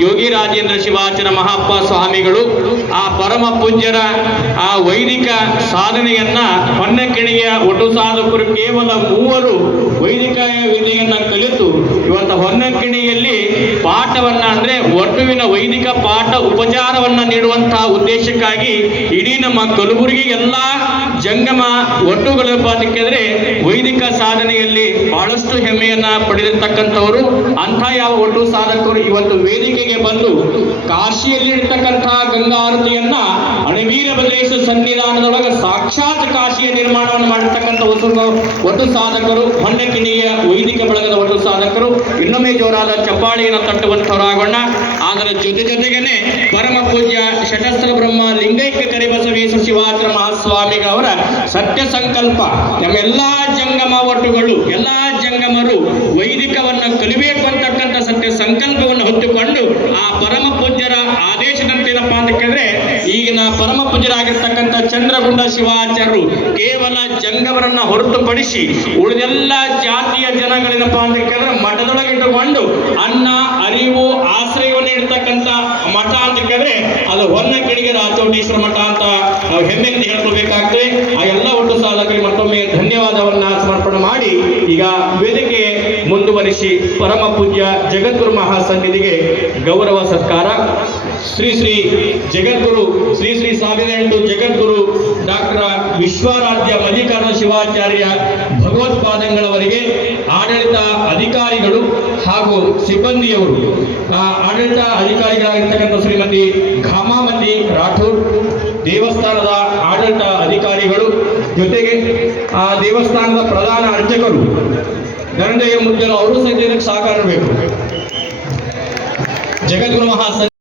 ಯೋಗಿ ರಾಜೇಂದ್ರ ಶಿವಾಚಾರ್ಯ ಮಹಾಪ್ಪ ಸ್ವಾಮಿಗಳು ಆ ಪರಮ ಪೂಜ್ಯರ, ಆ ವೈದಿಕ ಸಾಧನೆಯನ್ನ ಹೊನ್ನಕಿಣಿಯ ಒಟ್ಟು ಸಾಧಕರು ಕೇವಲ ಮೂವರು ವೈದಿಕ ವಿದ್ಯೆಯನ್ನ ಕಲಿತು ಹೊನ್ನಕಿಣಿಯಲ್ಲಿ ಪಾಠವನ್ನ ಅಂದ್ರೆ ಒಟ್ಟುವಿನ ವೈದಿಕ ಪಾಠ ಉಪಚಾರವನ್ನ ನೀಡುವಂತಹ ಉದ್ದೇಶಕ್ಕಾಗಿ ಇಡೀ ನಮ್ಮ ಕಲಬುರಗಿ ಎಲ್ಲಾ ಜಂಗಮ ಒಟ್ಟುಗಳ ಪಾಠಕ್ಕೆ ವೈದಿಕ ಸಾಧನೆಯಲ್ಲಿ ಬಹಳಷ್ಟು ಹೆಮ್ಮೆಯನ್ನ ಪಡೆದಿರ್ತಕ್ಕಂಥವರು. ಅಂಥ ಯಾವ ಒಟ್ಟು ಸಾಧಕರು ಇವತ್ತು ವೇದಿಕೆಗೆ ಬಂದು ಕಾಶಿಯಲ್ಲಿರ್ತಕ್ಕಂತಹ ಗಂಗಾ ಆರತಿಯನ್ನ ಅಣವೀರ ಬದ್ರೇಶ ಸನ್ನಿಧಾನದೊಳಗೆ ಸಾಕ್ಷಾತ್ ಕಾಶಿಯ ನಿರ್ಮಾಣವನ್ನು ಮಾಡಿರ್ತಕ್ಕಂಥ ಒಟ್ಟು ಸಾಧಕರು ಹೊಂಡಕಿಣಿಯ ವೈದಿಕ ಬಳಗದ ಒಟ್ಟು ಸಾಧಕರು ಇನ್ನೊಮ್ಮೆ ಜೋರಾದ ಚಪ್ಪಾಳಿಯನ್ನು ತಟ್ಟುವಂತವರಾಗೋಣ ಅದರ ಜೊತೆ ಜೊತೆಗೇನೆ ಪರಮ ಪೂಜ್ಯ ಶಟಸ್ತ್ರ ಬ್ರಹ್ಮ ಲಿಂಗೈಕ್ಯ ಕರಿಬಸವೇಶ್ವರ ಶಿವಾಚಾರ ಮಹಾಸ್ವಾಮಿಗಳವರ ಸತ್ಯ ಸಂಕಲ್ಪ. ನಮ್ಮೆಲ್ಲಾ ಜಂಗಮ ಒಟ್ಟುಗಳು, ಎಲ್ಲಾ ಜಂಗಮರು ವೈದಿಕವನ್ನು ಕಲಿಬೇಕು ಅಂತಕ್ಕಂಥ ಸತ್ಯ ಸಂಕಲ್ಪವನ್ನು ಹೊತ್ತುಕೊಂಡು ಪೂಜ್ಯರಾಗಿರ್ತಕ್ಕಂಥ ಚಂದ್ರಗುಂಡ ಶಿವಾಚಾರ್ಯರು ಕೇವಲ ಜಂಗವರನ್ನ ಹೊರತುಪಡಿಸಿ ಉಳಿದೆಲ್ಲ ಜಾತಿಯ ಜನಗಳೇನಪ್ಪ ಅಂತ ಕೇಳಿದ್ರೆ ಮಠದೊಳಗಿಟ್ಟುಕೊಂಡು ಅನ್ನ, ಅರಿವು, ಆಶ್ರಯವನ್ನು ಇಡ್ತಕ್ಕಂಥ ಮಠ ಅಂತ ಕೇಳಿದ್ರೆ ಅದು ಹೊನ್ನ ಕಿಡಿಗೆ ರಾಜೋಟೇಶ್ವರ ಮಠ ಅಂತ ನಾವು ಹೆಮ್ಮೆಯಿಂದ ಹೇಳ್ಕೋಬೇಕಾಗ್ತದೆ. ಆ ಎಲ್ಲ ಒಟ್ಟು ಸಾಲಕ್ಕೆ ಮತ್ತೊಮ್ಮೆ ಧನ್ಯವಾದವನ್ನ ಸಮರ್ಪಣೆ ಮಾಡಿ ಈಗ ವೇದಿಕೆ ಮುಂದುವರಿಸಿ ಪರಮ ಪೂಜ್ಯ ಜಗದ್ಗುರು ಮಹಾಸನ್ನಿಧಿಗೆ ಗೌರವ ಸತ್ಕಾರ. ಶ್ರೀ ಶ್ರೀ ಜಗದ್ಗುರು, ಶ್ರೀ ಶ್ರೀ ಸಾವಿರದ ಎಂಟು ಜಗದ್ಗುರು ಡಾಕ್ಟರ್ ವಿಶ್ವಾರಾಧ್ಯ ಮಲ್ಲಿಕಾರ್ಜುನ ಶಿವಾಚಾರ್ಯ ಭಗವತ್ಪಾದಂಗಳವರಿಗೆ ಆಡಳಿತ ಅಧಿಕಾರಿಗಳು ಹಾಗೂ ಸಿಬ್ಬಂದಿಯವರು ಆಡಳಿತ ಅಧಿಕಾರಿಗಳಾಗಿರ್ತಕ್ಕಂಥ ಶ್ರೀಮತಿ ಘಾಮಾಮತಿ ರಾಠೋರ್ ದೇವಸ್ಥಾನದ ಆಡಳಿತ ಅಧಿಕಾರಿಗಳು ಜೊತೆಗೆ ಆ ದೇವಸ್ಥಾನದ ಪ್ರಧಾನ ಅರ್ಚಕರು ಧನಂಜಯ ಮುದ್ದಲು ಅವರು ಸಹಿತ ಸಹಕಾರ ಬೇಕು. ಜಗದ್ಗುರು ಮಹಾಸನ್